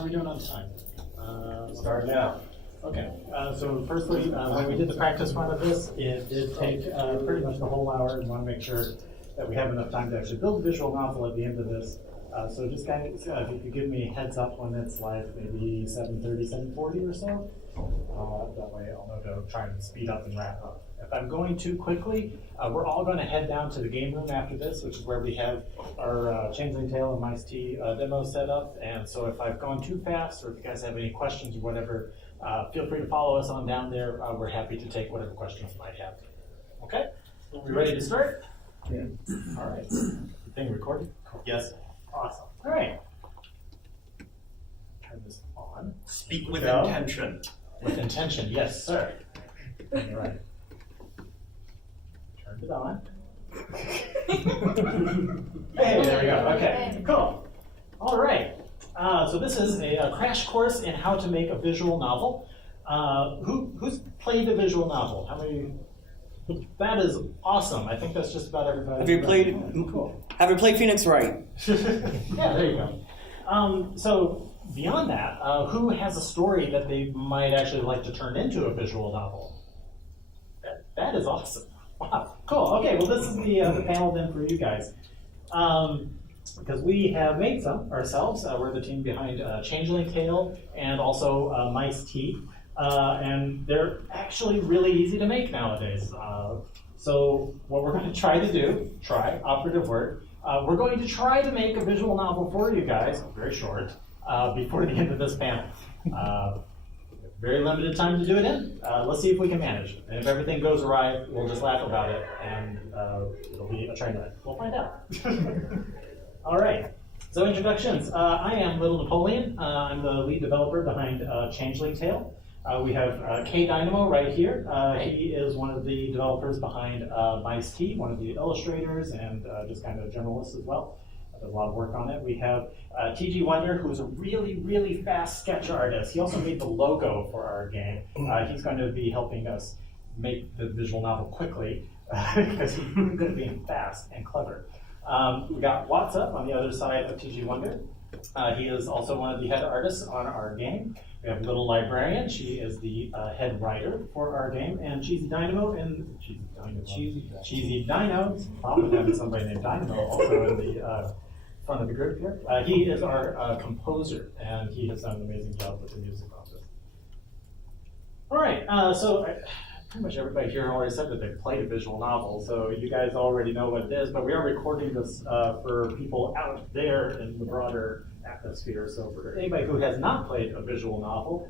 How are we doing on time? Start now. Okay, so firstly, when we did the practice run of this, it did take pretty much the whole hour. We want to make sure that we have enough time to actually build a visual novel at the end of this. So just kind of, if you could give me a heads up when it's like maybe 7:30, 7:40 or so. That way I'll know to try and speed up and wrap up. If I'm going too quickly, we're all going to head down to the game room after this, which is where we have our Changeling Tale and Mice T demo set up. And so if I've gone too fast, or if you guys have any questions or whatever, feel free to follow us on down there. We're happy to take whatever questions you might have. Okay? Are we ready to start? Yeah. All right. Thing recorded? Cool. Yes. Awesome. All right. Turn this on. Speak with intention. With intention, yes, sir. All right. Turn it on. Hey, there we go. Okay, cool. All right. So this is a crash course in how to make a visual novel. Who's played a visual novel? How many? That is awesome. I think that's just about everybody. Have you played? Cool. Have you played Phoenix Wright? Yeah, there you go. So beyond that, who has a story that they might actually like to turn into a visual novel? That is awesome. Wow, cool. Okay, well this is the panel then for you guys. Because we have made some ourselves. We're the team behind Changeling Tale and also Mice T. And they're actually really easy to make nowadays. So what we're going to try to do, operative word, we're going to try to make a visual novel for you guys, very short, before the end of this panel. Very limited time to do it in. Let's see if we can manage it. And if everything goes awry, we'll just laugh about it, and it'll be a train wreck. We'll find out. All right. So introductions. I am Little Napoleon. I'm the lead developer behind Changeling Tale. We have K Dynamo right here. He is one of the developers behind Mice T, one of the illustrators and just kind of a generalist as well. Does a lot of work on it. We have TG Wonder, who's a really, really fast sketch artist. He also made the logo for our game. He's going to be helping us make the visual novel quickly because he's really good at being fast and clever. We got What's Up on the other side of TG Wonder. He is also one of the head artists on our game. We have Little Librarian. She is the head writer for our game. And Cheesy Dynamo and Cheesy Dino. Probably having somebody named Dynamo also in the front of the group here. He is our composer, and he has done an amazing job with the music on this. All right, so pretty much everybody here already said that they've played a visual novel, so you guys already know what it is, but we are recording this for people out there in the broader atmosphere. So for anybody who has not played a visual novel,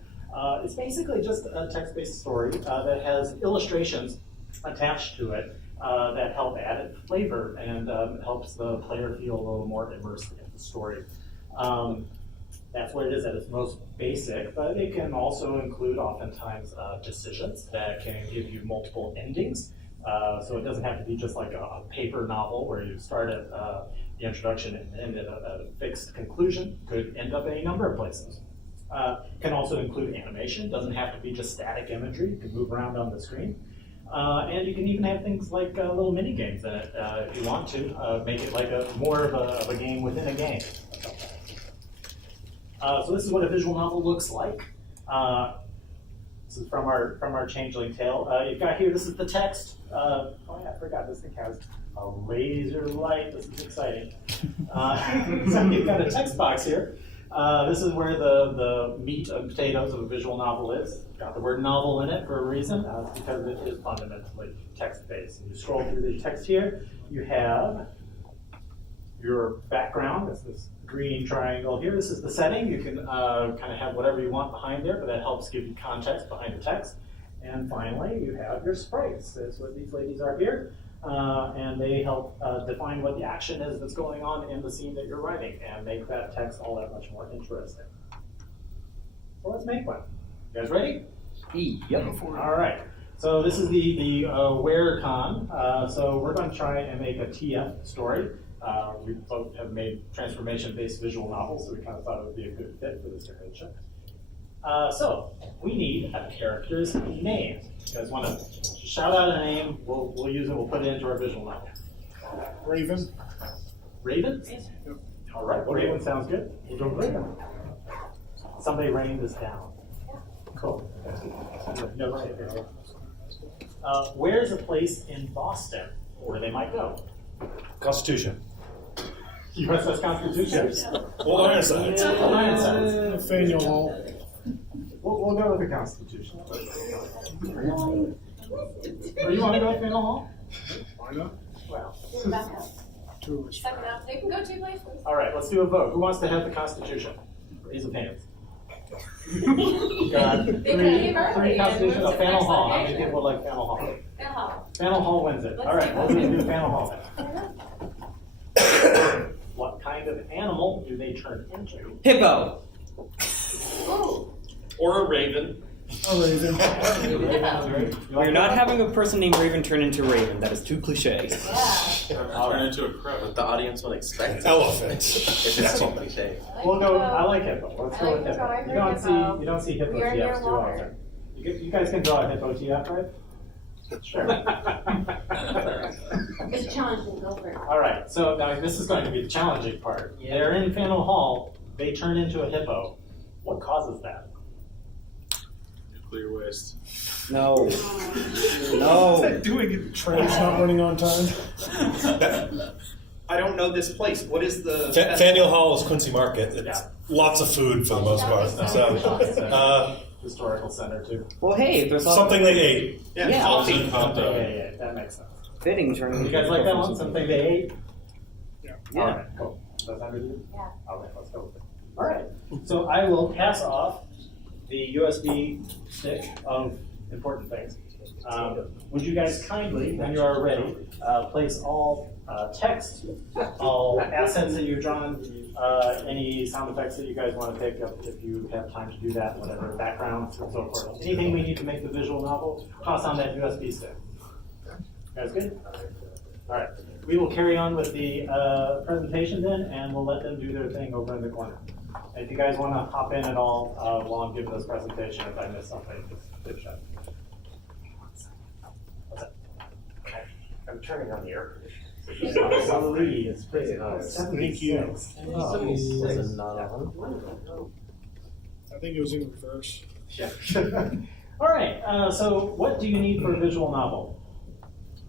it's basically just a text-based story that has illustrations attached to it that help add it flavor and helps the player feel a little more immersed in the story. That's what it is at its most basic, but it can also include oftentimes decisions that can give you multiple endings. So it doesn't have to be just like a paper novel where you start at the introduction and end at a fixed conclusion. Could end up any number of places. Can also include animation. Doesn't have to be just static imagery. You can move around on the screen. And you can even have things like little mini games in it if you want to. Make it like more of a game within a game. So this is what a visual novel looks like. This is from our Changeling Tale. You've got here, this is the text. Oh yeah, I forgot, this thing has a laser light. This is exciting. So you've got a text box here. This is where the meat and potatoes of a visual novel is. Got the word novel in it for a reason. It's because it is fundamentally text-based. And you scroll through the text here, you have your background. That's this green triangle here. This is the setting. You can kind of have whatever you want behind there, but that helps give you context behind the text. And finally, you have your sprites. That's what these ladies are here. And they help define what the action is that's going on in the scene that you're writing and make that text all that much more interesting. So let's make one. You guys ready? Yep. All right. So this is the WhereCon. So we're going to try and make a TF story. We both have made transformation-based visual novels, so we kind of thought it would be a good fit for this convention. So we need a character's name. You guys want to shout out a name? We'll use it. We'll put it into our visual novel. Raven. Raven? All right. Well, Raven sounds good. We'll go with Raven. Somebody writing this down. Cool. No, right. Where's a place in Boston where they might go? Constitution. USS Constitution. Old Ironsides. Old Ironsides. Nathaniel Hall. We'll go with the Constitution. Or you want to go with Faneuil Hall? Why not? Well. Tourist. Suck it up. They can go two places. All right, let's do a vote. Who wants to have the Constitution? Raise of hands. Got three Constitution of Faneuil Hall. How many people would like Faneuil Hall? Faneuil Hall wins it. All right, we'll do Faneuil Hall then. What kind of animal do they turn into? Hippo. Or a raven. A raven. We're not having a person named Raven turn into Raven. That is too cliche. Turn into a crow. What the audience will expect. Elephant. If it's too cliche. We'll go. I like hippo. Let's go with hippo. You don't see hippo We are near TFs too water. often. You guys can draw a hippo TF, right? Sure. It's challenging. Go for it. All right. So now this is going to be the challenging part. They're in Faneuil Hall. They turn into a hippo. What causes that? Nuclear waste. No. No. Train's not running on time. I don't know this place. What is the... Faneuil Hall is Quincy Market. It's Yeah. lots of food for the most part. So, Historical center too. Well, hey, if there's something they ate. Yeah. Coffee. Yeah, that makes sense. fitting turning. You guys like that one? Something they ate? Yeah. Yeah. All right, cool. Does that sound good to you? Yeah. All right, let's go with it. All right. So I will pass off the USB stick of important things. Would you guys kindly, when you are ready, place all text, all assets that you've drawn, any sound effects that you guys want to pick up if you have time to do that, whatever, backgrounds and so forth. Anything we need to make the visual novel, toss on that USB stick. Guys good? All right. We will carry on with the presentation then, and we'll let them do their thing over in the corner. And if you guys want to hop in at all while I'm giving this presentation, if I miss something, just give a shot. I'm turning on the air Please, please. Thank you. 76. I think it was in reverse. All right, so what do you need for a visual novel?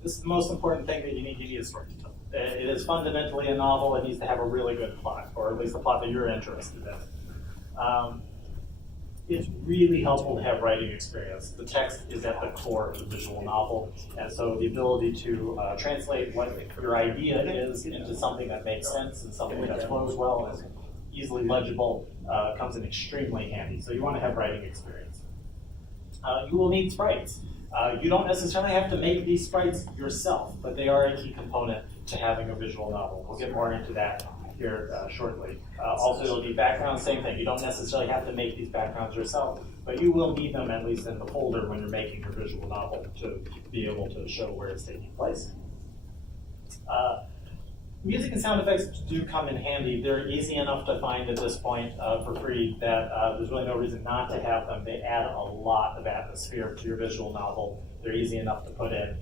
This is the most important thing that you need. You need a storytelling. It is fundamentally a novel. It needs to have a really good plot, or at least the plot that you're interested in. It's really helpful to have writing experience. The text is at the core of the visual novel, and so the ability to translate what your idea is into something that makes sense and something that flows well and is easily legible comes in extremely handy. So you want to have writing experience. You will need sprites. You don't necessarily have to make these sprites yourself, but they are a key component to having a visual novel. We'll get more into that here shortly. Also, you'll need backgrounds, same thing. You don't necessarily have to make these backgrounds yourself, but you will need them at least in the folder when you're making your visual novel to be able to show where it's taking place. Music and sound effects do come in handy. They're easy enough to find at this point for free that there's really no reason not to have them. They add a lot of atmosphere to your visual novel. They're easy enough to put in.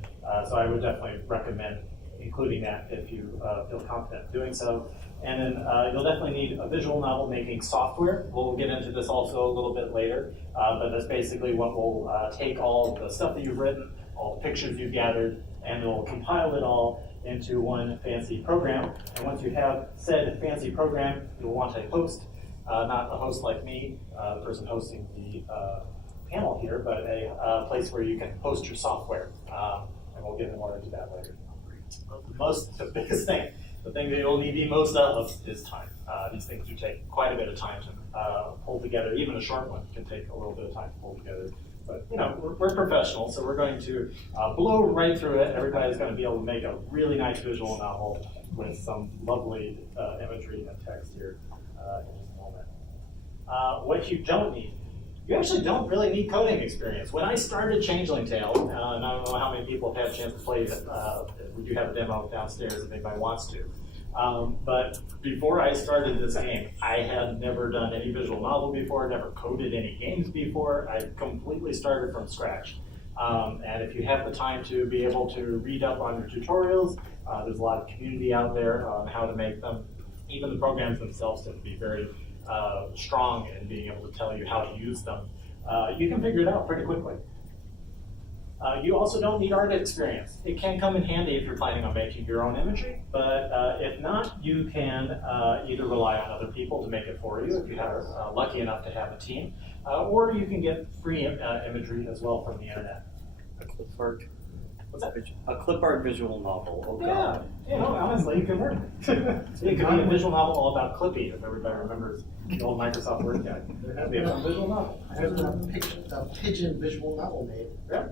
So I would definitely recommend including that if you feel confident doing so. And then you'll definitely need a visual novel making software. We'll get into this also a little bit later, but that's basically what will take all the stuff that you've written, all the pictures you've gathered, and it'll compile it all into one fancy program. And once you have said fancy program, you'll want a host, not a host like me, the person hosting the panel here, but a place where you can host your software. And we'll get more into that later. The biggest thing, the thing that you'll need the most of is time. These things do take quite a bit of time to pull together. Even a short one can take a little bit of time to pull together. But you know, we're professionals, so we're going to blow right through it. Everybody's going to be able to make a really nice visual novel with some lovely imagery and text here in just a moment. What you don't need. You actually don't really need coding experience. When I started Changeling Tale, and I don't know how many people have had a chance to play it, we do have a demo downstairs if anybody wants to. But before I started this game, I had never done any visual novel before, never coded any games before. I completely started from scratch. And if you have the time to be able to read up on your tutorials, there's a lot of community out there on how to make them. Even the programs themselves tend to be very strong in being able to tell you how to use them, you can figure it out pretty quickly. You also don't need art experience. It can come in handy if you're planning on making your own imagery, but if not, you can either rely on other people to make it for you if you are lucky enough to have a team, or you can get free imagery as well from the internet. A clip art. What's that? A clip art visual novel. Oh god. Yeah, you know, honestly, you can learn. It could be a visual novel all about Clippy, if everybody remembers the old Microsoft Word guide. There has to be a visual novel. I have a pigeon visual novel made.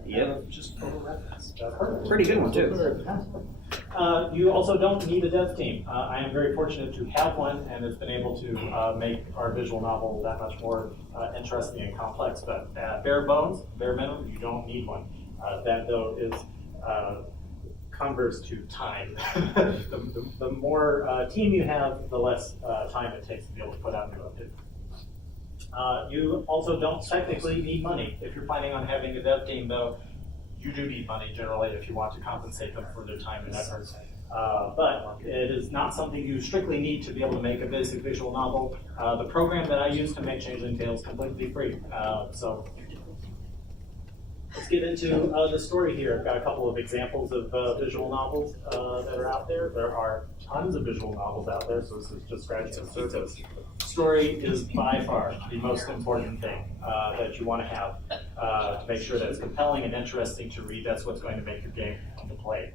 Yep. Just total reference. That's perfect. Pretty good one too. You also don't need a dev team. I am very fortunate to have one, and it's been able to make our visual novel that much more interesting and complex. But bare bones, bare minimum, you don't need one. That, though, is converse to time. The more team you have, the less time it takes to be able to put out new updates. You also don't technically need money. If you're planning on having a dev team, though, you do need money generally if you want to compensate them for their time and effort. But it is not something you strictly need to be able to make a basic visual novel. The program that I use to make Changeling Tales is completely free. So let's get into the story here. I've got a couple of examples of visual novels that are out there. There are tons of visual novels out there, so this is just scratching the surface. Story is by far the most important thing that you want to have to make sure that it's compelling and interesting to read. That's what's going to make your game fun to play.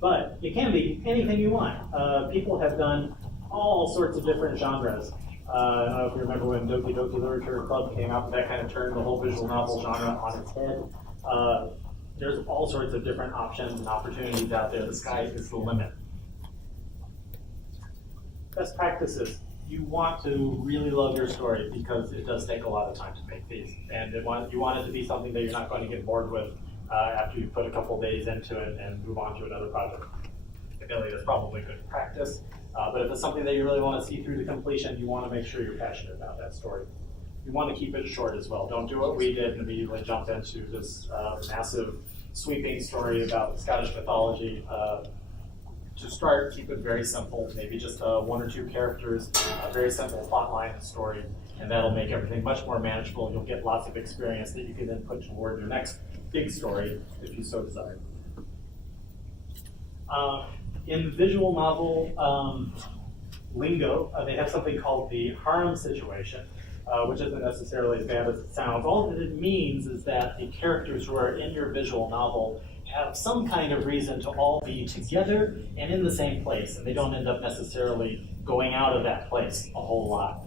But it can be anything you want. People have done all sorts of different genres. I don't know if you remember when Doki Doki Literature Club came out, that kind of turned the whole visual novel genre on its head. There's all sorts of different options and opportunities out there. The sky is the limit. Best practices. You want to really love your story because it does take a lot of time to make these. And you want it to be something that you're not going to get bored with after you put a couple days into it and move on to another project. Ideally, that's probably good practice. But if it's something that you really want to see through to completion, you want to make sure you're passionate about that story. You want to keep it short as well. Don't do what we did and immediately jump into this massive, sweeping story about Scottish mythology. To start, keep it very simple. Maybe just one or two characters, a very simple plot line and story, and that'll make everything much more manageable. You'll get lots of experience that you can then put toward your next big story if you so desire. In visual novel lingo, they have something called the harem situation, which isn't necessarily as bad as it sounds. All that it means is that the characters who are in your visual novel have some kind of reason to all be together and in the same place, and they don't end up necessarily going out of that place a whole lot.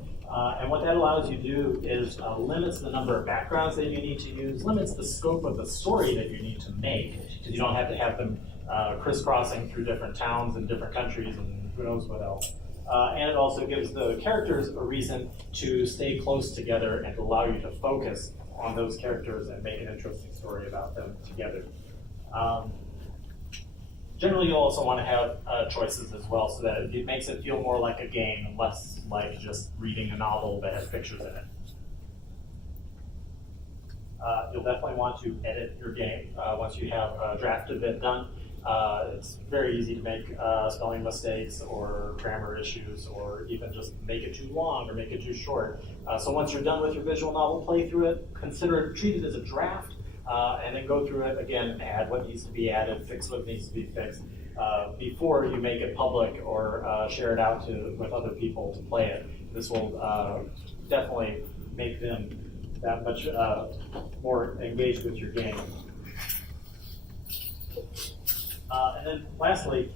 And what that allows you to do is limits the number of backgrounds that you need to use, limits the scope of the story that you need to make, because you don't have to have them crisscrossing through different towns and different countries and who knows what else. And it also gives the characters a reason to stay close together and to allow you to focus on those characters and make an interesting story about them together. Generally, you'll also want to have choices as well, so that it makes it feel more like a game and less like just reading a novel that has pictures in it. You'll definitely want to edit your game once you have a draft of it done. It's very easy to make spelling mistakes or grammar issues, or even just make it too long or make it too short. So once you're done with your visual novel, play through it, treat it as a draft, and then go through it again, add what needs to be added, fix what needs to be fixed, before you make it public or share it out with other people to play it. This will definitely make them that much more engaged with your game. And then lastly,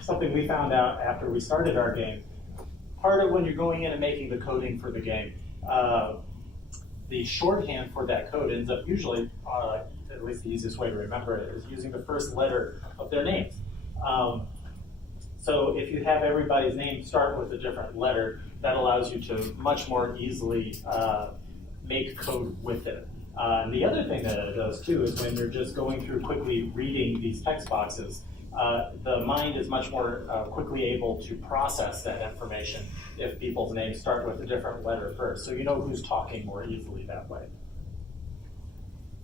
something we found out after we started our game, part of when you're going in and making the coding for the game, the shorthand for that code ends up usually, at least the easiest way to remember it, is using the first letter of their names. So if you have everybody's name start with a different letter, that allows you to much more easily make code with it. And the other thing that it does too is when you're just going through quickly reading these text boxes, the mind is much more quickly able to process that information if people's names start with a different letter first. So you know who's talking more easily that way.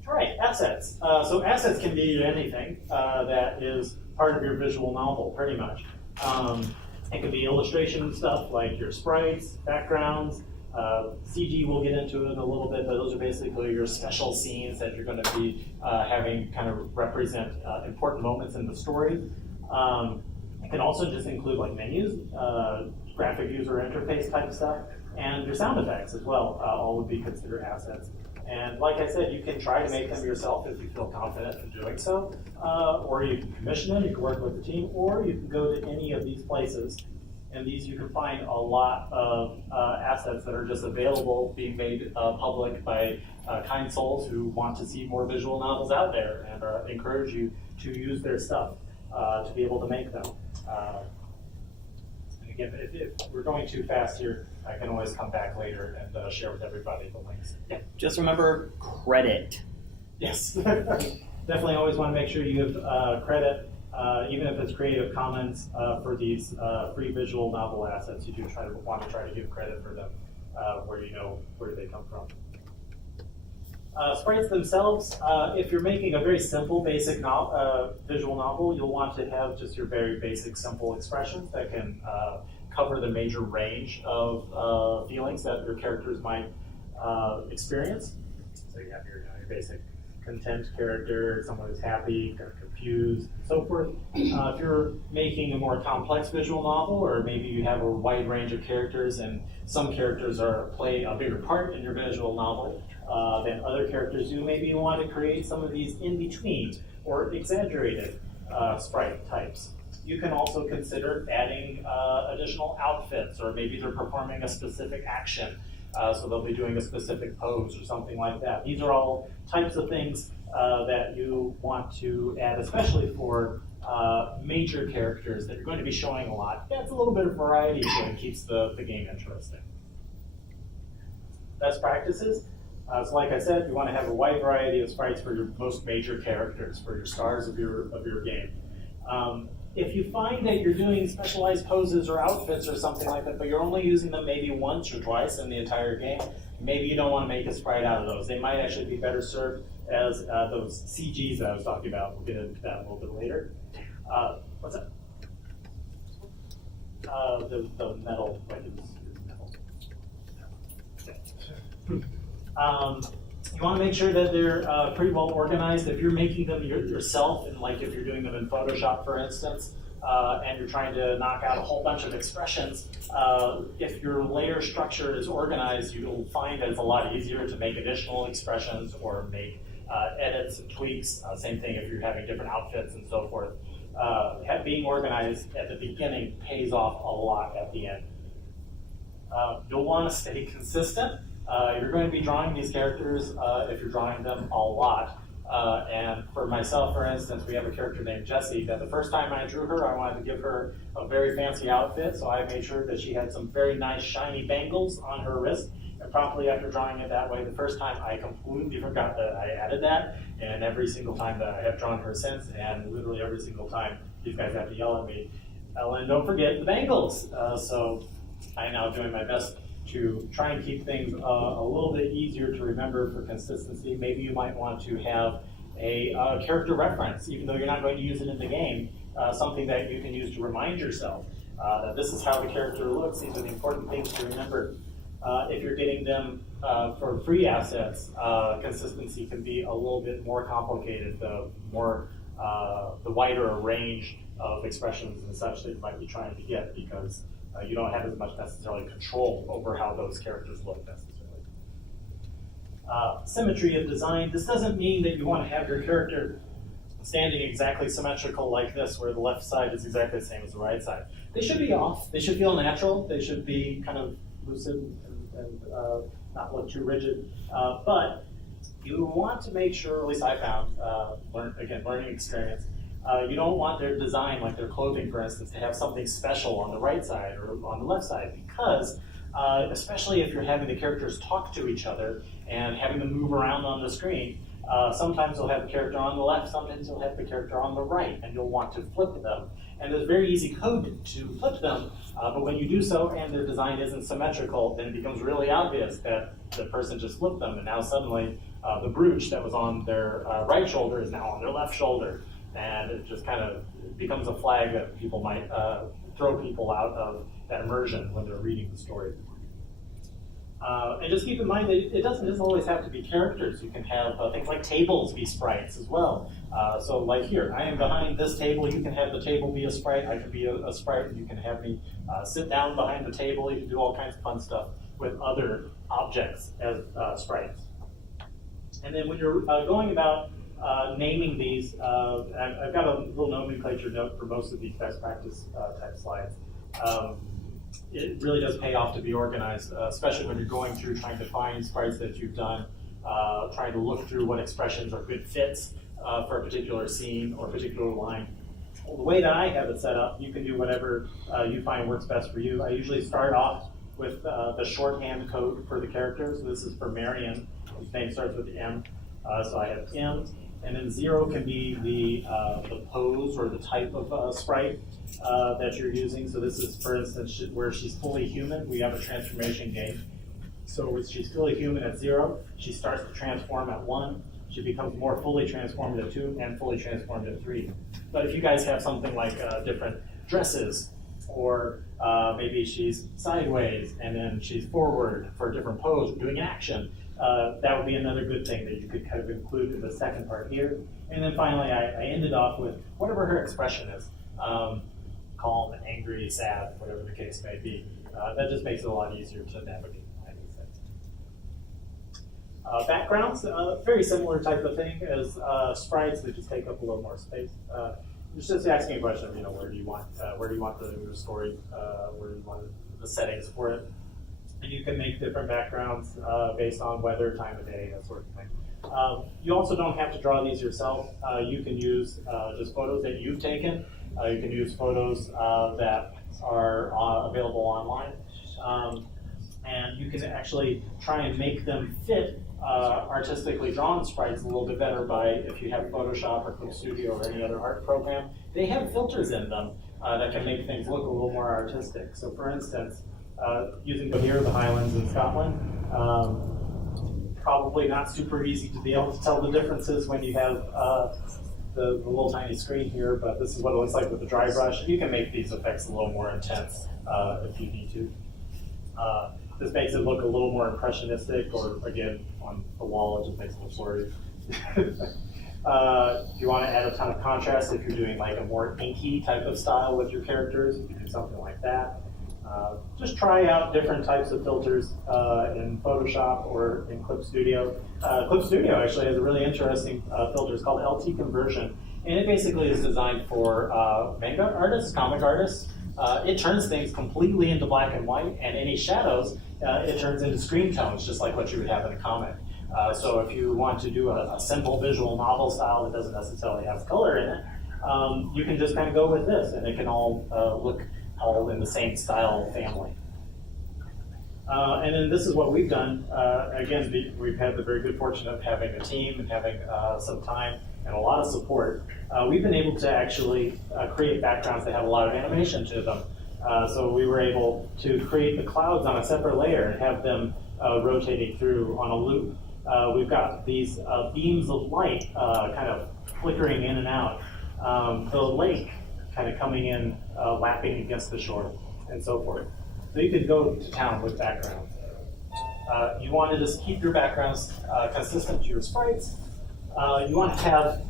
All right, assets. So assets can be anything that is part of your visual novel, pretty much. It could be illustration stuff like your sprites, backgrounds. CG we'll get into it in a little bit, but those are basically your special scenes that you're going to be having kind of represent important moments in the story. It can also just include like menus, graphic user interface type stuff, and your sound effects as well. All would be considered assets. And like I said, you can try to make them yourself if you feel confident in doing so, or you can commission them, you can work with the team, or you can go to any of these places. And these you can find a lot of assets that are just available, being made public by kind souls who want to see more visual novels out there and encourage you to use their stuff to be able to make them. And again, if we're going too fast here, I can always come back later and share with everybody the links. Yeah. Just remember credit. Yes. Definitely always want to make sure you have credit. Even if it's Creative Commons for these free visual novel assets, you do want to try to give credit for them where you know where they come from. Sprites themselves, if you're making a very simple, basic visual novel, you'll want to have just your very basic, simple expressions that can cover the major range of feelings that your characters might experience. So you have your basic content character, someone who's happy, kind of confused, so forth. If you're making a more complex visual novel, or maybe you have a wide range of characters and some characters play a bigger part in your visual novel than other characters do, maybe you want to create some of these in-between or exaggerated sprite types. You can also consider adding additional outfits, or maybe they're performing a specific action. So they'll be doing a specific pose or something like that. These are all types of things that you want to add, especially for major characters that you're going to be showing a lot. That's a little bit of variety so it keeps the game interesting. Best practices. So like I said, you want to have a wide variety of sprites for your most major characters, for your stars of your game. If you find that you're doing specialized poses or outfits or something like that, but you're only using them maybe once or twice in the entire game, maybe you don't want to make a sprite out of those. They might actually be better served as those CGs that I was talking about. We'll get into that a little bit later. What's that? The metal, like it's metal. You want to make sure that they're pretty well organized. If you're making them yourself, and like if you're doing them in Photoshop, for instance, and you're trying to knock out a whole bunch of expressions, if your layer structure is organized, you'll find that it's a lot easier to make additional expressions or make edits and tweaks. Same thing if you're having different outfits and so forth. Being organized at the beginning pays off a lot at the end. You'll want to stay consistent. You're going to be drawing these characters if you're drawing them a lot. And for myself, for instance, we have a character named Jessie that the first time I drew her, I wanted to give her a very fancy outfit, so I made sure that she had some very nice shiny bangles on her wrist. And promptly after drawing it that way, the first time I completely forgot that I added that, and every single time that I have drawn her since, and literally every single time, these guys have to yell at me, Ellen, don't forget the bangles. So I'm now doing my best to try and keep things a little bit easier to remember for consistency. Maybe you might want to have a character reference, even though you're not going to use it in the game, something that you can use to remind yourself that this is how the character looks. These are the important things to remember. If you're getting them for free assets, consistency can be a little bit more complicated. The wider a range of expressions and such that you might be trying to get, because you don't have as much necessarily control over how those characters look necessarily. Symmetry of design. This doesn't mean that you want to have your character standing exactly symmetrical like this, where the left side is exactly the same as the right side. They should be off. They should feel natural. They should be kind of lucid and not look too rigid. But you want to make sure, at least I found, learning experience, you don't want their design, like their clothing, for instance, to have something special on the right side or on the left side, because especially if you're having the characters talk to each other and having them move around on the screen, sometimes you'll have the character on the left, sometimes you'll have the character on the right, and you'll want to flip them. And there's very easy code to flip them, but when you do so and their design isn't symmetrical, then it becomes really obvious that the person just flipped them, and now suddenly the brooch that was on their right shoulder is now on their left shoulder. And it just kind of becomes a flag that people might throw people out of that immersion when they're reading the story. And just keep in mind that it doesn't just always have to be characters. You can have things like tables be sprites as well. So like here, I am behind this table. You can have the table be a sprite. I can be a sprite. And you can have me sit down behind the table. You can do all kinds of fun stuff with other objects as sprites. And then when you're going about naming these, I've got a little nomenclature note for most of these best practice type slides. It really does pay off to be organized, especially when you're going through trying to find sprites that you've done, trying to look through what expressions are good fits for a particular scene or particular line. Well, the way that I have it set up, you can do whatever you find works best for you. I usually start off with the shorthand code for the characters. So this is for Marion, whose name starts with M. So I have M, and then 0 can be the pose or the type of sprite that you're using. So this is, for instance, where she's fully human. We have a transformation game. So when she's fully human at 0, she starts to transform at 1. She becomes more fully transformed at 2 and fully transformed at 3. But if you guys have something like different dresses, or maybe she's sideways and then she's forward for a different pose, doing an action, that would be another good thing that you could kind of include in the second part here. And then finally, I ended off with whatever her expression is. Calm, angry, sad, whatever the case may be. That just makes it a lot easier to navigate. Backgrounds, very similar type of thing as sprites. They just take up a little more space. Just asking a question of, where do you want the story, where do you want the settings for it. And you can make different backgrounds based on weather, time of day, that sort of thing. You also don't have to draw these yourself. You can use just photos that you've taken. You can use photos that are available online. And you can actually try and make them fit artistically drawn sprites a little bit better by, if you have Photoshop or Clip Studio or any other art program, they have filters in them that can make things look a little more artistic. So for instance, using here, the Highlands in Scotland, probably not super easy to be able to tell the differences when you have the little tiny screen here, but this is what it looks like with the dry brush. You can make these effects a little more intense if you need to. This makes it look a little more impressionistic, or again, on the wall, it just makes it look blurry. If you want to add a ton of contrast, if you're doing like a more inky type of style with your characters, you can do something like that. Just try out different types of filters in Photoshop or in Clip Studio. Clip Studio actually has a really interesting filter. It's called LT Conversion, and it basically is designed for manga artists, comic artists. It turns things completely into black and white, and any shadows, it turns into screen tones, just like what you would have in a comic. So if you want to do a simple visual novel style that doesn't necessarily have color in it, you can just kind of go with this, and it can all look all in the same style family. And then this is what we've done. Again, we've had the very good fortune of having a team and having some time and a lot of support. We've been able to actually create backgrounds that have a lot of animation to them. So we were able to create the clouds on a separate layer and have them rotating through on a loop. We've got these beams of light kind of flickering in and out. The lake kind of coming in, lapping against the shore, and so forth. So you could go to town with backgrounds. You want to just keep your backgrounds consistent to your sprites. You want to have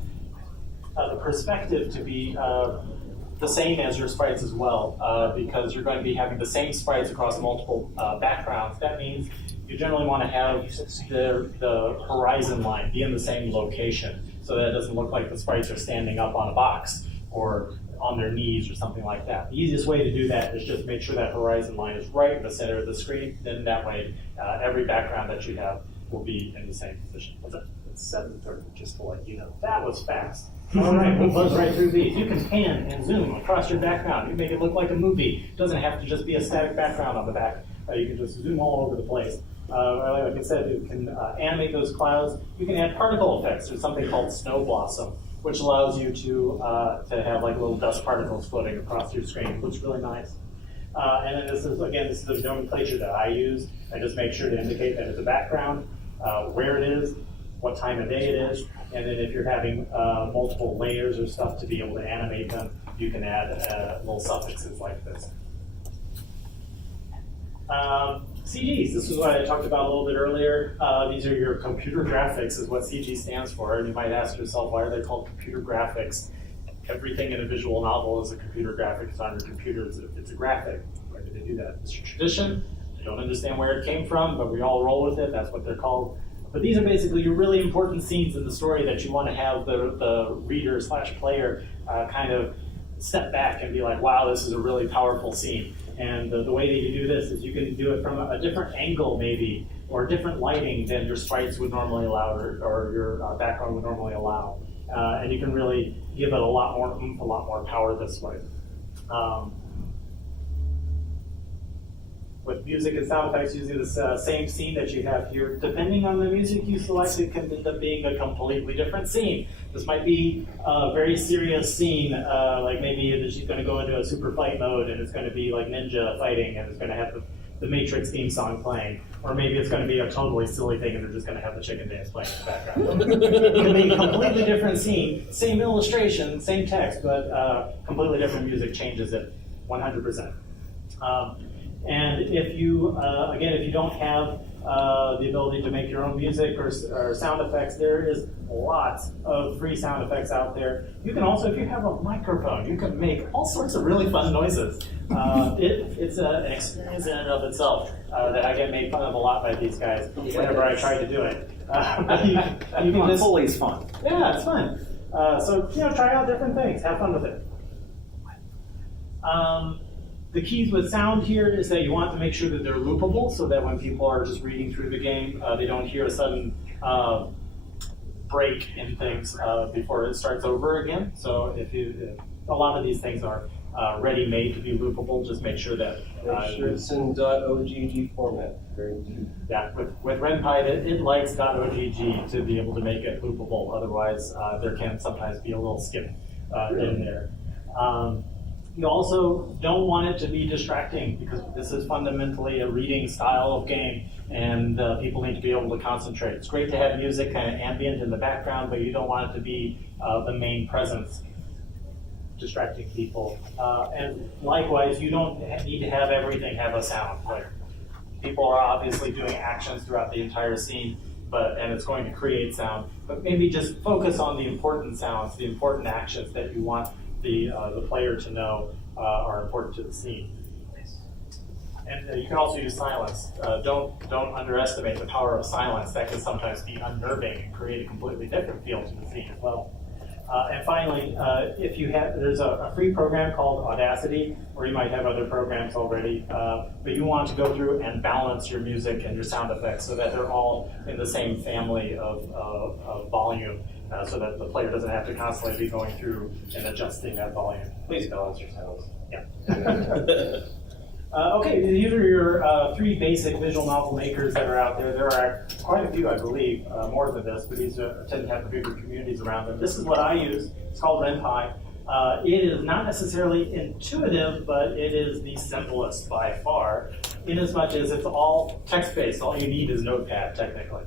the perspective to be the same as your sprites as well, because you're going to be having the same sprites across multiple backgrounds. That means you generally want to have the horizon line be in the same location, so that it doesn't look like the sprites are standing up on a box or on their knees or something like that. The easiest way to do that is just make sure that horizon line is right in the center of the screen. Then that way, every background that you have will be in the same position. What's that? It's 7:30, just to let you know. That was fast. All right, we'll buzz right through these. You can pan and zoom across your background. You make it look like a movie. It doesn't have to just be a static background on the back. You can just zoom all over the place. Like I said, you can animate those clouds. You can add particle effects. There's something called snow blossom, which allows you to have like little dust particles floating across your screen. It looks really nice. And then this is the nomenclature that I use. I just make sure to indicate that it's a background, where it is, what time of day it is, and then if you're having multiple layers or stuff to be able to animate them, you can add little suffixes like this. CGs, this is what I talked about a little bit earlier. These are your computer graphics is what CG stands for. And you might ask yourself, why are they called computer graphics? Everything in a visual novel is a computer graphic. It's on your computer. It's a graphic. Why did they do that? It's a tradition. I don't understand where it came from, but we all roll with it. That's what they're called. But these are basically your really important scenes in the story that you want to have the reader / player kind of step back and be like, wow, this is a really powerful scene. And the way that you do this is you can do it from a different angle maybe, or different lighting than your sprites would normally allow, or your background would normally allow. And you can really give it a lot more oomph, a lot more power this way. With music and sound effects using this same scene that you have here, depending on the music you select, it can end up being a completely different scene. This might be a very serious scene, like maybe she's going to go into a super fight mode and it's going to be like ninja fighting and it's going to have the Matrix theme song playing. Or maybe it's going to be a totally silly thing and they're just going to have the chicken dance playing in the background. It can be a completely different scene, same illustration, same text, but completely different music changes it 100%. And if you, again, if you don't have the ability to make your own music or sound effects, there is lots of free sound effects out there. You can also, if you have a microphone, you can make all sorts of really fun noises. It's an experience in and of itself that I get made fun of a lot by these guys whenever I try to do it. You can just, Fully is fun. yeah, it's fun. So, try out different things. Have fun with it. The keys with sound here is that you want to make sure that they're loopable so that when people are just reading through the game, they don't hear a sudden break in things before it starts over again. So if a lot of these things are ready-made to be loopable, just make sure that Make sure it's in .ogg format. yeah, with RenPy, it likes .ogg to be able to make it loopable. Otherwise, there can sometimes be a little skip in there. You also don't want it to be distracting because this is fundamentally a reading style of game and people need to be able to concentrate. It's great to have music kind of ambient in the background, but you don't want it to be the main presence distracting people. And likewise, you don't need to have everything have a sound. Like people are obviously doing actions throughout the entire scene, and it's going to create sound, but maybe just focus on the important sounds, the important actions that you want the player to know are important to the scene. And you can also use silence. Don't underestimate the power of silence. That can sometimes be unnerving and create a completely different feel to the scene as well. And finally, if you have, there's a free program called Audacity, or you might have other programs already, but you want to go through and balance your music and your sound effects so that they're all in the same family of volume. So that the player doesn't have to constantly be going through and adjusting that volume. Please balance your sounds. Yeah. Okay, these are your three basic visual novel makers that are out there. There are quite a few, I believe, more than this, but these tend to have bigger communities around them. This is what I use. It's called RenPy. It is not necessarily intuitive, but it is the simplest by far, in as much as it's all text-based. All you need is Notepad, technically.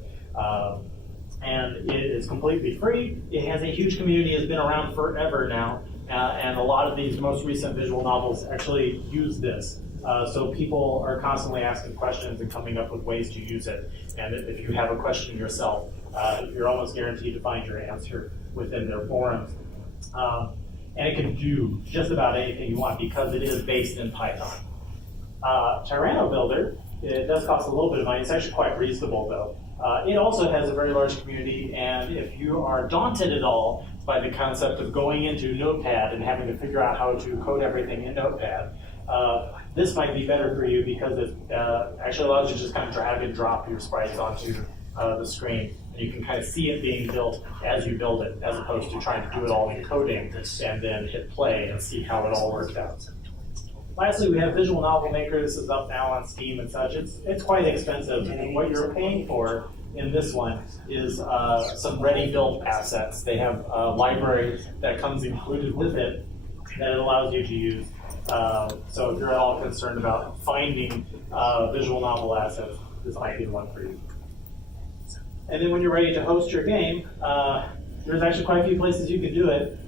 And it is completely free. It has a huge community. It's been around forever now. And a lot of these most recent visual novels actually use this. So people are constantly asking questions and coming up with ways to use it. And if you have a question yourself, you're almost guaranteed to find your answer within their forums. And it can do just about anything you want because it is based in Python. Tyranno Builder, it does cost a little bit of money. It's actually quite reasonable, though. It also has a very large community, and if you are daunted at all by the concept of going into Notepad and having to figure out how to code everything in Notepad, this might be better for you because it actually allows you to just kind of drag and drop your sprites onto the screen. And you can kind of see it being built as you build it, as opposed to trying to do it all in coding and then hit play and see how it all worked out. Lastly, we have visual novel maker. This is up now on Steam and such. It's quite expensive. And what you're paying for in this one is some ready-built assets. They have a library that comes included with it that it allows you to use. So if you're at all concerned about finding visual novel assets, this might be the one for you. And then when you're ready to host your game, there's actually quite a few places you can do it.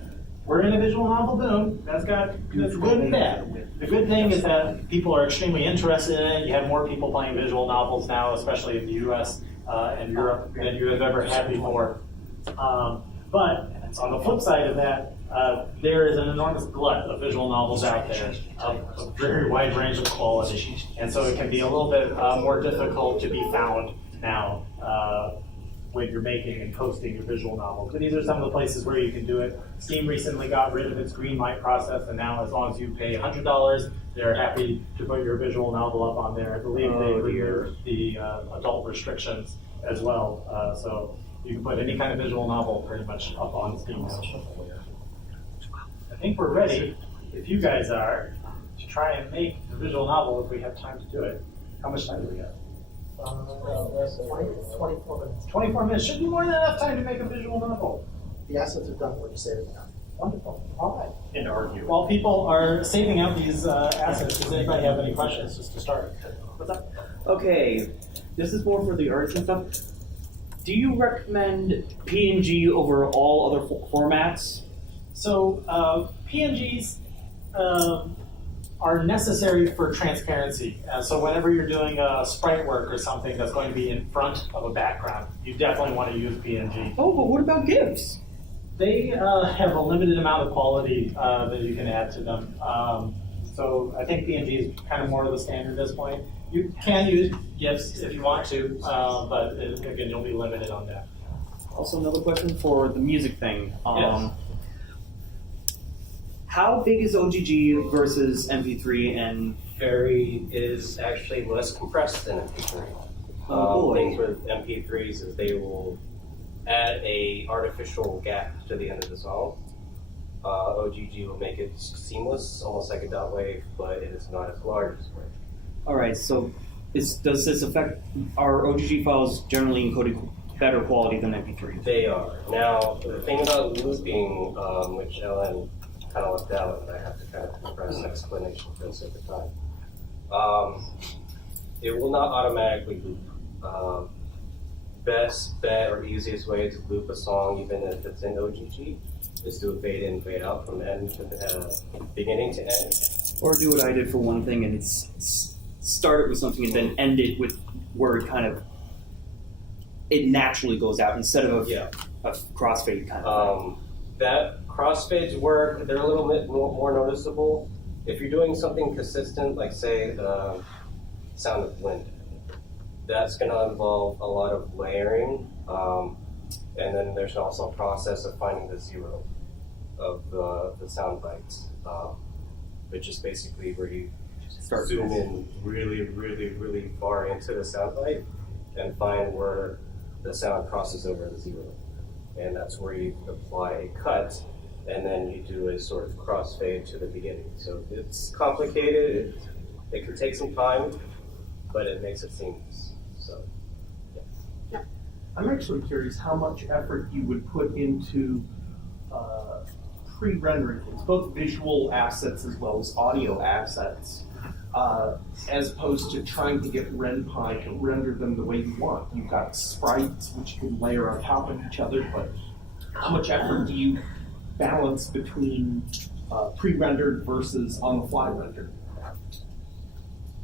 we're in a visual novel boom. That's good and bad. The good thing is that people are extremely interested in it. You have more people playing visual novels now, especially in the U.S. And Europe, than you have ever had before. But on the flip side of that, there is an enormous glut of visual novels out there of a very wide range of quality. And so it can be a little bit more difficult to be found now when you're making and posting your visual novels. But these are some of the places where you can do it. Steam recently got rid of its green light process, and now as long as you pay $100, they're happy to put your visual novel up on there. I believe they removed the adult restrictions as well. So you can put any kind of visual novel pretty much up on Steam now. I think we're ready, if you guys are, to try and make the visual novel if we have time to do it. How much time do we have? 24 minutes. 24 minutes. Should be more than enough time to make a visual novel. The assets are done when you save it now. Wonderful. All right. And argue. While people are saving out these assets, does anybody have any questions just to start? What's up? Okay, this is more for the arts and stuff. Do you recommend PNG over all other formats? So PNGs are necessary for transparency. So whenever you're doing sprite work or something that's going to be in front of a background, you definitely want to use PNG. Oh, but what about GIFs? They have a limited amount of quality that you can add to them. So I think PNG is kind of more of the standard at this point. You can use GIFs if you want to, but again, you'll be limited on that. Also, another question for the music thing. Yes. How big is OGG versus MP3 and Is actually less compressed than MP3. boy. Things with MP3s is they will add a artificial gap to the end of the song. OGG will make it seamless, almost like a dot wave, but it is not as large as wave. Alright, so does this affect our OGG files generally encoded better quality than MP3? They are. Now, the thing about looping, which Ellen kind of left out, and I have to kind of compress an explanation for this at the time. It will not automatically loop. Best bet or easiest way to loop a song, even if it's in OGG, is do a fade in, fade out from end to beginning to end. Or do what I did for one thing and it's start it with something and then end it with where it naturally goes out instead of a crossfade kind of thing. That crossfades work, they're a little bit more noticeable. If you're doing something consistent, like say the sound of wind, that's going to involve a lot of layering. And then there's also a process of finding the zero of the sound bites, which is basically where you zoom in really, really, really far into the sound bite and find where the sound crosses over the zero. And that's where you apply a cut, and then you do a sort of crossfade to the beginning. So it's complicated, it can take some time, but it makes it seamless. So, yeah. I'm actually curious how much effort you would put into pre-rendering things, both visual assets as well as audio assets, as opposed to trying to get RenPy to render them the way you want. You've got sprites which you can layer on top of each other, but how much effort do you balance between pre-rendered versus on-the-fly rendered? I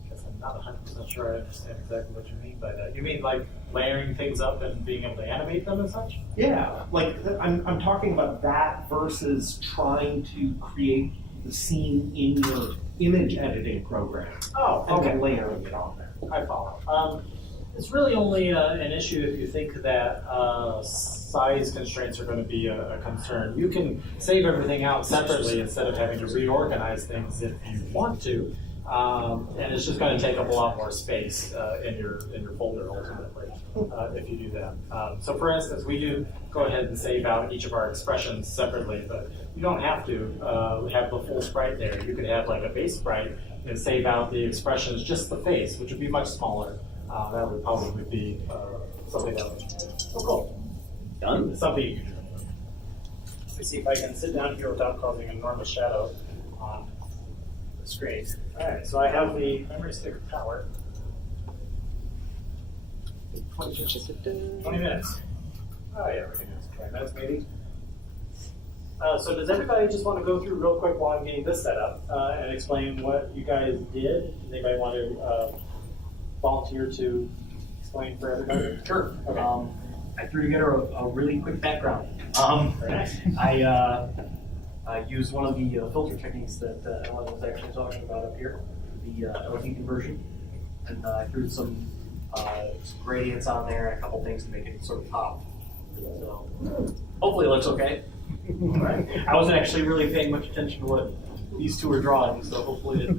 guess I'm not 100% sure I understand exactly what you mean by that. You mean like layering things up and being able to animate them and such? Yeah, like I'm talking about that versus trying to create the scene in your image editing program. Oh, And okay. then layering it on there. I follow. It's really only an issue if you think that size constraints are going to be a concern. You can save everything out separately instead of having to reorganize things if you want to, and it's just going to take up a lot more space in your folder ultimately if you do that. So for instance, we do go ahead and save out each of our expressions separately, but you don't have to have the full sprite there. You could have like a base sprite and save out the expressions, just the face, which would be much smaller. That would probably be something that would cool. Done. Something you can do. Let me see if I can sit down here without causing an enormous shadow on the screen. All right, so I have the memory stick power. 20 minutes. Oh yeah, we can do this 20 minutes maybe. So does everybody just want to go through real quick while I'm getting this set up and explain what you guys did? Does anybody want to volunteer to explain for everybody? Sure. Okay. I threw together a really quick background. Very nice. I used one of the filter techniques that Ellen was actually talking about up here, the LED conversion, and I threw some gradients on there and a couple things to make it sort of pop. So hopefully it looks okay. Right. I wasn't actually really paying much attention to what these two were drawing, so hopefully it.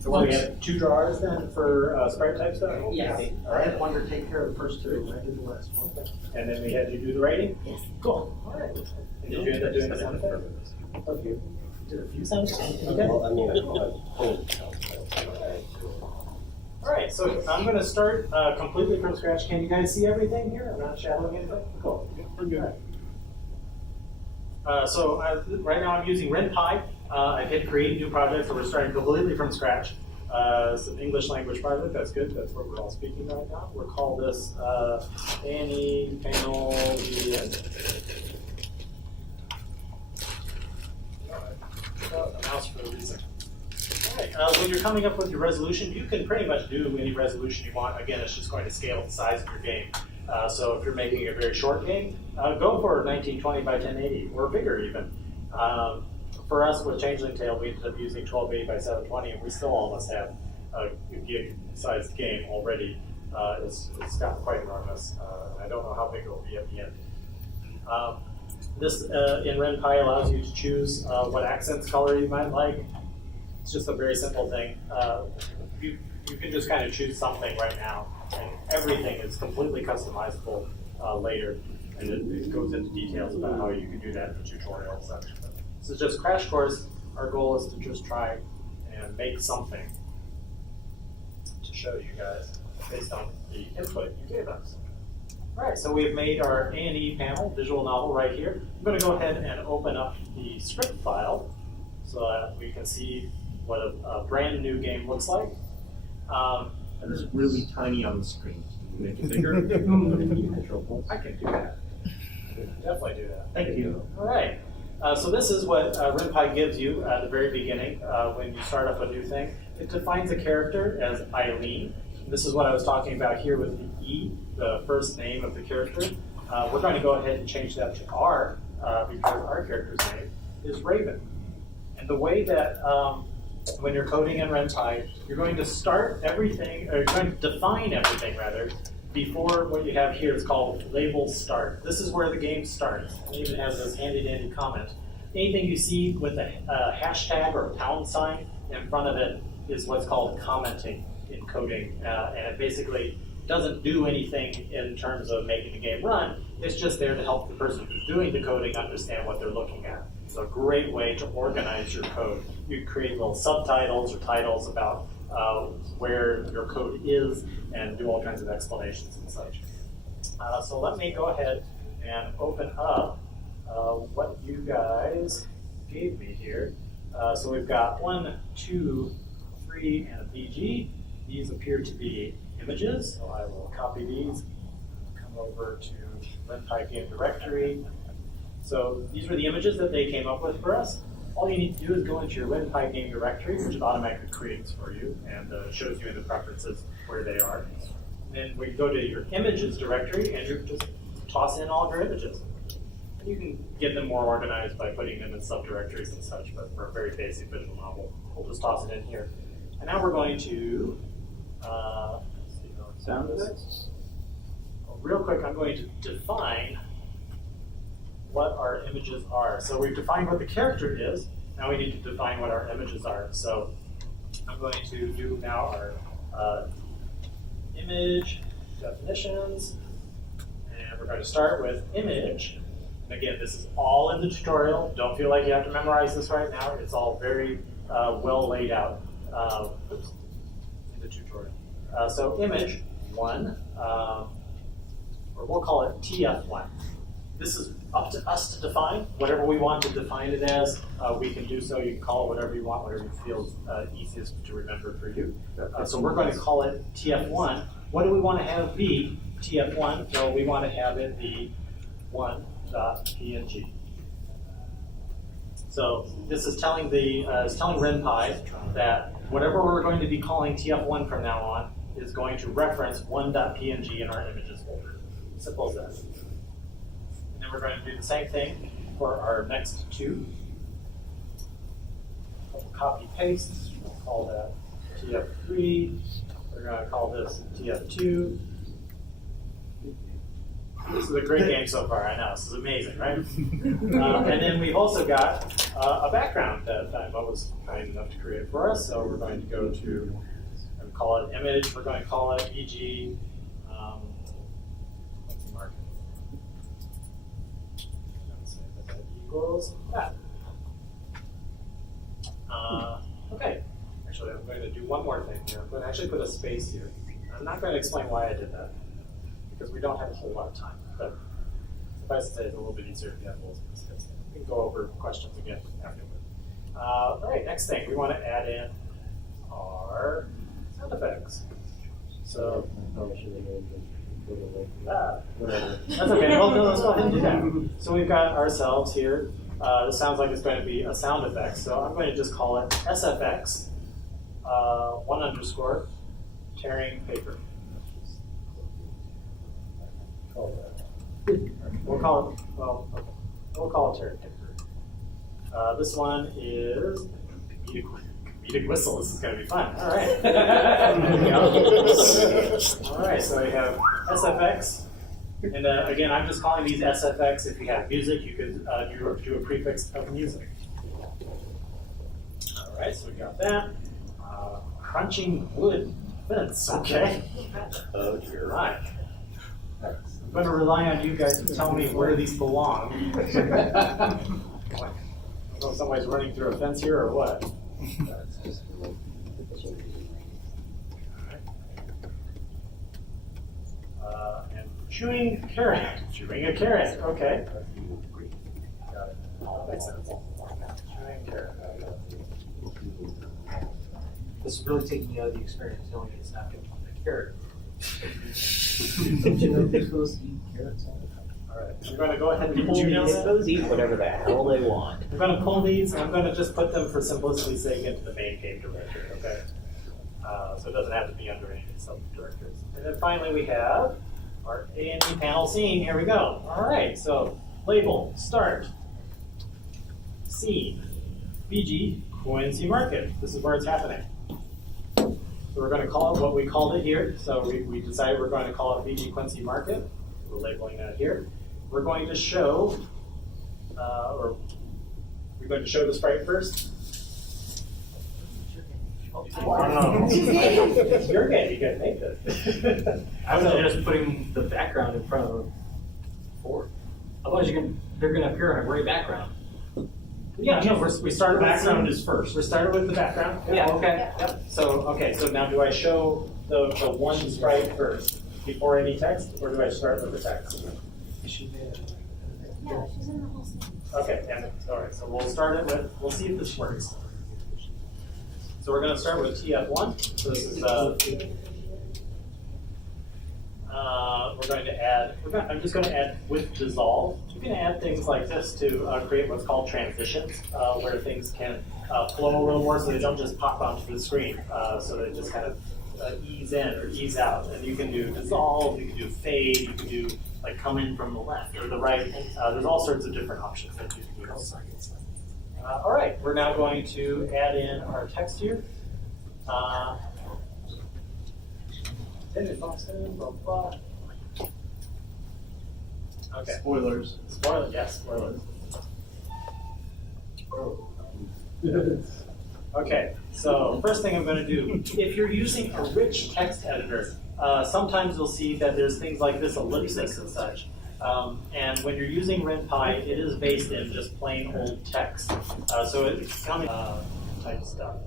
So we have 2 drawers then for sprite type stuff? Yes. All right. I wanted to take care of the first 2, and I did the last one. And then we had you do the writing? Yes. Cool. All right. And did you end up doing the sound effect? A few. Did a few sound effects? Okay. Well, I mean, All right, so I'm going to start completely from scratch. Can you guys see everything here? I'm not shadowing anything? Cool. We're good. So right now I'm using RenPy. I hit create new project, so we're starting completely from scratch. It's an English language project. That's good. That's what we're all speaking right now. We'll call this Annie Panel VN. A mouse for a reason. All right. When you're coming up with your resolution, you can pretty much do any resolution you want. Again, it's just going to scale the size of your game. So if you're making a very short game, go for 1920 by 1080 or bigger even. For us with Changeling Tale, we ended up using 1280 by 720, and we still almost have a gig-sized game already. It's gotten quite enormous. I don't know how big it will be at the end. This in RenPy allows you to choose what accents color you might like. It's just a very simple thing. You can just kind of choose something right now, and everything is completely customizable later, and it goes into details about how you can do that in the tutorial and such. This is just crash course. Our goal is to just try and make something to show you guys based on the input you gave us. All right, so we've made our A&E panel, visual novel right here. I'm going to go ahead and open up the script file so that we can see what a brand new game looks like. And it's really tiny on the screen. Can you make it bigger? I can do that. Definitely do that. Thank you. All right. So this is what RenPy gives you at the very beginning when you start up a new thing. It defines a character as Eileen. This is what I was talking about here with the E, the first name of the character. We're going to go ahead and change that to R because our character's name is Raven. And the way that when you're coding in RenPy, you're going to start everything, or you're going to define everything rather, before what you have here is called label start. This is where the game starts. It even has this handy dandy comment. Anything you see with a hashtag or a pound sign in front of it is what's called commenting in coding. And it basically doesn't do anything in terms of making the game run. It's just there to help the person who's doing the coding understand what they're looking at. It's a great way to organize your code. You create little subtitles or titles about where your code is and do all kinds of explanations and such. So let me go ahead and open up what you guys gave me here. So we've got 1, 2, 3, and a PG. These appear to be images, so I will copy these, come over to RenPy game directory. So these were the images that they came up with for us. All you need to do is go into your RenPy game directory, which it automatically creates for you and shows you in the preferences where they are. Then we go to your images directory and you just toss in all of your images. And you can get them more organized by putting them in subdirectories and such, but for a very basic visual novel, we'll just toss it in here. And now we're going to sound effects. Real quick, I'm going to define what our images are. So we've defined what the character is. Now we need to define what our images are. So I'm going to do now our image definitions. And we're going to start with image. And again, this is all in the tutorial. Don't feel like you have to memorize this right now. It's all very well laid out in the tutorial. So image 1, or we'll call it TF1. This is up to us to define. Whatever we want to define it as, we can do so. You can call it whatever you want, whatever feels easiest to remember for you. So we're going to call it TF1. What do we want to have be TF1? So we want to have it be 1.png. So this is telling telling RenPy that whatever we're going to be calling TF1 from now on is going to reference 1.png in our images folder. Simple as that. And then we're going to do the same thing for our next two. We'll copy paste. We'll call that TF3. We're going to call this TF2. This is a great game so far, I know. This is amazing, right? And then we've also got a background that Emma was kind enough to create for us. So we're going to go to, and call it image. We're going to call it VG. Let's mark it. Say that equals that. Okay. Actually, I'm going to do one more thing here. I'm going to actually put a space here. I'm not going to explain why I did that, because we don't have a whole lot of time. But suffice to say, it's a little bit easier if you have little space. We can go over questions again afterward. All right, next thing, we want to add in our sound effects. So, that's okay. Well, no, let's go ahead and do that. So we've got ourselves here. This sounds like it's going to be a sound effect. So I'm going to just call it SFX, 1_ tearing paper. We'll call it, well, okay. We'll call it tearing paper. This one is comedic whistle. This is going to be fun. All right. All right, so we have SFX. And again, I'm just calling these SFX. If you have music, you could do a prefix of music. All right, so we got that. Crunching wood fence. Okay. Oh, dear. Right. I'm going to rely on you guys to tell me where these belong. I don't know if somebody's running through a fence here or what. And chewing carrot. Chewing a carrot. Okay. Got it. Makes sense. Chewing carrot. This is really taking me out of the experience, knowing it's not going to be a carrot. Don't you know they're supposed to eat carrots all the time? All right. I'm going to go ahead and pull They're these. supposed to eat whatever the hell they want. I'm going to pull these, and I'm going to just put them for simplicity's sake into the main game directory, okay? So it doesn't have to be under any sub-directories. And then finally we have our A&E panel scene. Here we go. All right, so label, start, scene, BG, Quincy Market. This is where it's happening. So we're going to call it what we called it here. So we decided we're going to call it BG Quincy Market. We're labeling that here. We're going to show, or we're going to show the sprite first. Wow. It's your game. You got to make this. I was just putting the background in front of Ford. Otherwise, they're going to appear on a gray background. Yeah, no, we started with Background is first. We started with the background. Yeah. Okay. Yep. So now do I show the one sprite first before any text, or do I start with the text? Yeah, she's in the whole scene. Okay. And all right. So we'll start it with. We'll see if this works. So we're going to start with TF1. So this is we're going to add. I'm just going to add with dissolve. You can add things like this to create what's called transitions, where things can flow a little more, so they don't just pop onto the screen. So they just kind of ease in or ease out. And you can do dissolve. You can do fade. You can do like come in from the left or the right. There's all sorts of different options that you can do. All right, we're now going to add in our text here. Okay. Spoilers. Spoilers, yes, spoilers. Okay, so first thing I'm going to do, if you're using a rich text editor, sometimes you'll see that there's things like this ellipsis and such. And when you're using RenPy, it is based in just plain old text. So it's coming type stuff.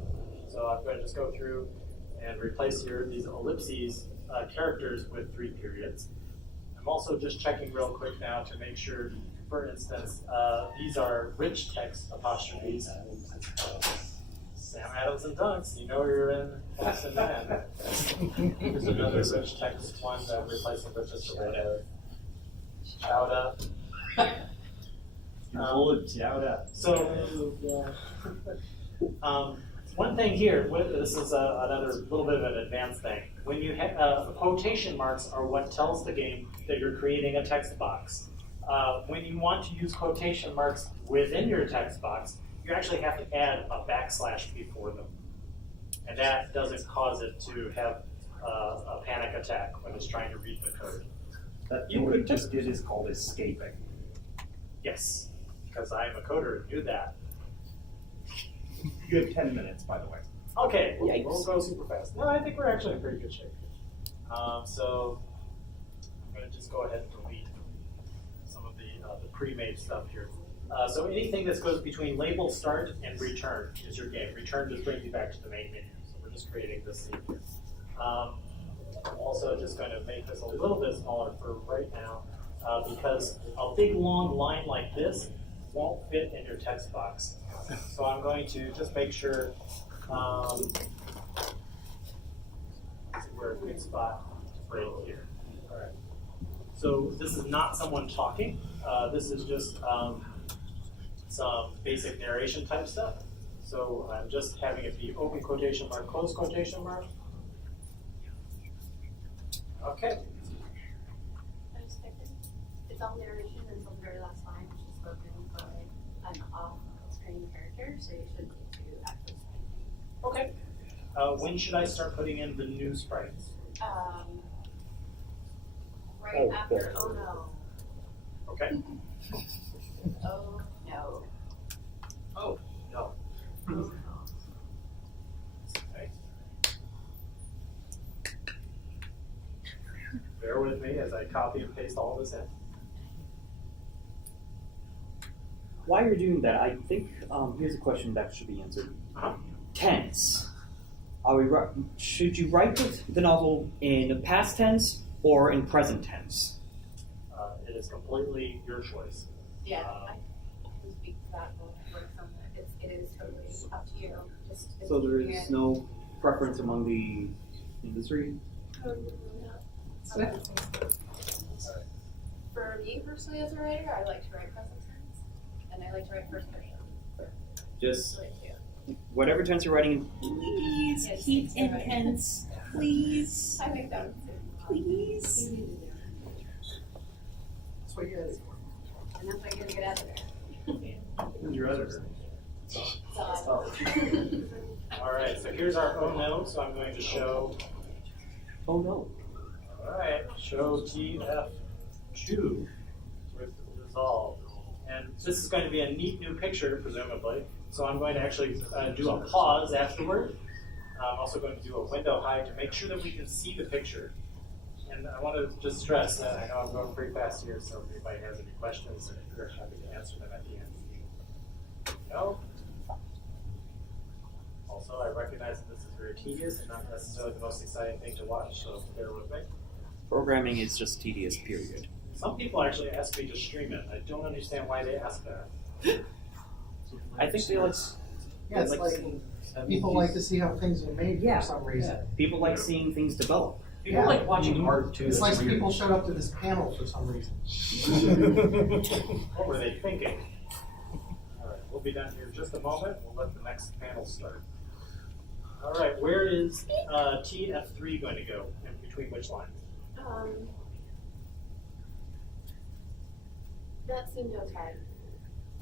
So I'm going to just go through and replace these ellipses characters with 3 periods. I'm also just checking real quick now to make sure, for instance, these are rich text apostrophes. Sam Adams and Dunks, you know you're in Boston Man. Here's another rich text one that replaces with just a red. Chowda. So, one thing here, this is another little bit of an advanced thing. When you have quotation marks are what tells the game that you're creating a text box. When you want to use quotation marks within your text box, you actually have to add a backslash before them. And that doesn't cause it to have a panic attack when it's trying to read the code. What it just did is called escaping. Yes, because I am a coder and do that. You have 10 minutes, by the way. Okay, we'll go super fast. No, I think we're actually in pretty good shape. So I'm going to just go ahead and delete some of the pre-made stuff here. So anything that goes between label start and return is your game. Return just brings you back to the main menu. So we're just creating this scene here. I'm also just going to make this a little bit smaller for right now because a big long line like this won't fit in your text box. So I'm going to just make sure we're a good spot right here. All right. So this is not someone talking. This is just some basic narration type stuff. So I'm just having it be open quotation mark, close quotation mark. Okay. It's all narration until the very last line, which is spoken by an off-screen character, so you shouldn't need to actually speak. Okay. When should I start putting in the new sprites? Right after, oh no. Okay. Oh no. Oh, no. Oh no. Okay. Bear with me as I copy and paste all this in. While you're doing that, I think here's a question that should be answered. Tense. Should you write the novel in past tense or in present tense? It is completely your choice. Yeah, I can speak to that. It is totally up to you. So there is no preference among the industry? For me personally as a writer, I like to write present tense, and I like to write first person. Just So I do. whatever tense you're writing. Please Yes, keep it's it tense. Please. I think that was Please. That's what you guys for. and that's why you're a good editor. Who's your editor? So, All right, so here's our oh no, so I'm going to show, Oh no. all right, show TF2 with resolve. And this is going to be a neat new picture, presumably. So I'm going to actually do a pause afterward. I'm also going to do a window hide to make sure that we can see the picture. And I want to just stress that I know I'm going pretty fast here, so if anybody has any questions, we're happy to answer them at the end. No? Also, I recognize that this is very tedious and not necessarily the most exciting thing to watch, so bear with me. Programming is just tedious, period. Some people actually ask me to stream it. I don't understand why they ask that. I think they like. Yeah, it's like people like to see how things are made Yeah. for some reason. People like seeing things develop. People Yeah. like watching art too. It's That's like weird. people showed up to this panel for some reason. What were they thinking? All right, we'll be done here in just a moment. We'll let the next panel start. All right, where is TF3 going to go? In between which lines? that seemed okay.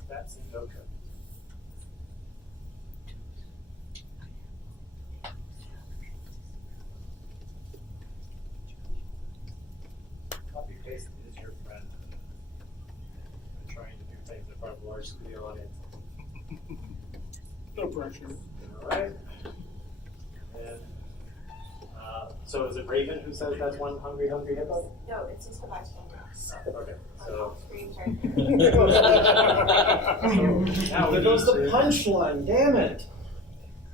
That's in okay. Copy paste is your friend. I'm trying to do things in front of a large studio audience. No pressure. All right. And so is it Raven who says that's one hungry hippo? No, it's just a bystander. Okay. So Screen character. now There goes the punchline, damn it.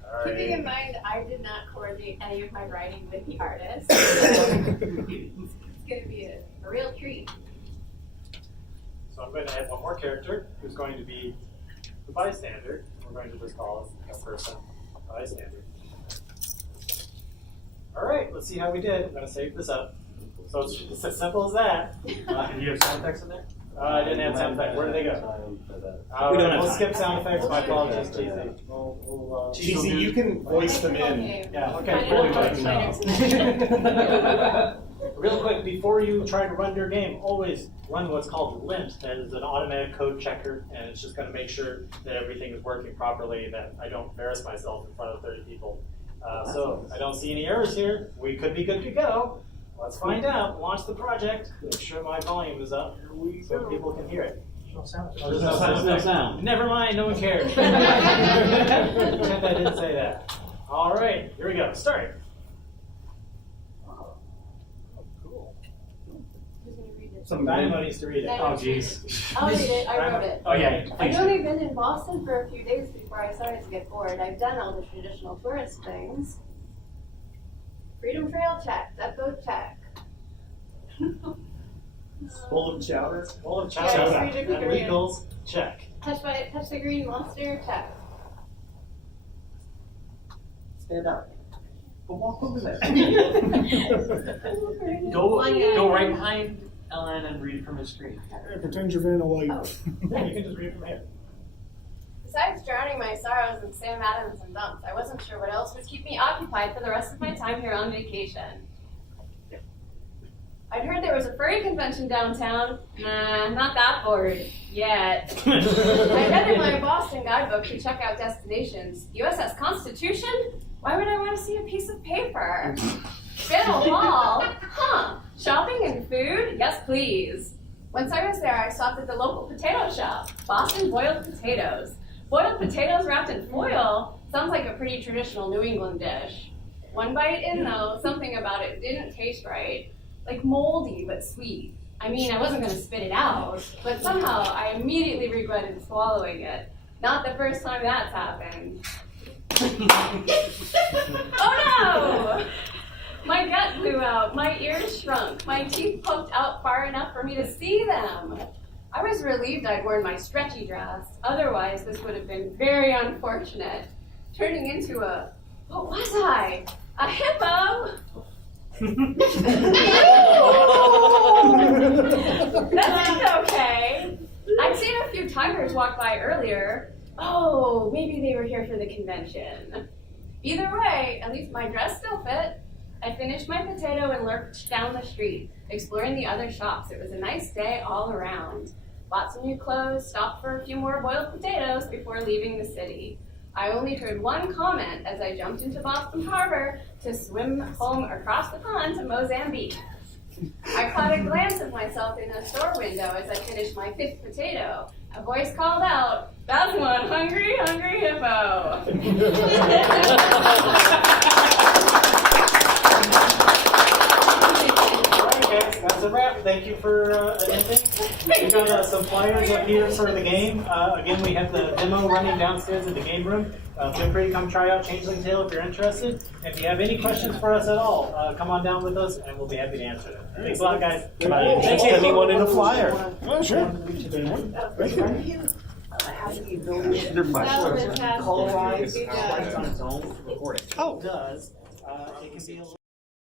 All Keeping in right. mind, I did not coordinate any of my writing with the artist. It's going to be a real treat. So I'm going to add one more character who's going to be the bystander. We're going to just call it a person bystander. All right, let's see how we did. I'm going to save this up. So it's as simple as that. Do you have sound text in there? I didn't have sound effects. Where did they go? We don't have We'll time. skip sound effects. My apologies, Cheesy. We'll, Cheesy, you can voice them in. Yeah, okay. Kind Really of quick. Schneider's Real quick, before you try to run your game, always run what's called lint. That is an automatic code checker, and it's just going to make sure that everything is working properly, that I don't embarrass myself in front of 30 people. So I don't see any errors here. We could be good to go. Let's find out. Launch the project. Make sure my volume is up so people can hear it. There's no sound. Never mind, no one cares. Pretend I didn't say that. All right, here we go. Start. Who's gonna read it? Some Dynamo needs to read it. Oh, jeez. I'll read it. I wrote it. Oh, yeah. I've only been in Boston for a few days before I started to get bored. I've done all the traditional tourist things. Freedom Trail, check. Depot, check. Bowl of chowder. Bowl of Yeah, chowder. it's read it And Korean. legals, check. Touch the green monster, check. Stand up. But walk over there. Go right behind Ellen and read from his screen. Hey, pretend you're Vanna White. Oh. Yeah, you can just read it from here. Besides drowning my sorrows in Sam Adams and Dumps, I wasn't sure what else would keep me occupied for the rest of my time here on vacation. I'd heard there was a furry convention downtown. Nah, not that bored. Yet. I read in my Boston guidebook to check out destinations. USS Constitution? Why would I want to see a piece of paper? Faneuil Hall? Huh. Shopping and food? Yes, please. Once I was there, I stopped at the local potato shop. Boston boiled potatoes. Boiled potatoes wrapped in foil? Sounds like a pretty traditional New England dish. One bite in, though, something about it didn't taste right. Like moldy, but sweet. I mean, I wasn't going to spit it out, but somehow I immediately regretted swallowing it. Not the first time that's happened. Oh no! My gut blew out, my ears shrunk, my teeth poked out far enough for me to see them. I was relieved I'd worn my stretchy dress, otherwise this would have been very unfortunate. Turning into what was I? A hippo? That seemed okay. I'd seen a few tigers walk by earlier. Oh, maybe they were here for the convention. Either way, at least my dress still fit. I finished my potato and lurched down the street, exploring the other shops. It was a nice day all around. Bought some new clothes, stopped for a few more boiled potatoes before leaving the city. I only heard one comment as I jumped into Boston Harbor to swim home across the pond to Mozambique. I caught a glance of myself in a store window as I finished my 5th potato. A voice called out, "That's one hungry, hungry hippo." That's a wrap. Thank you for attending. We've got some flyers up here for the game. Again, we have the demo running downstairs in the game room. Feel free to come try out Changeling Tale if you're interested. If you have any questions for us at all, come on down with us and we'll be happy to answer them. Thanks a lot, guys. Just anyone in a flyer. Oh, sure. That was fantastic. Colorize on its own, record it. It does. It can be a little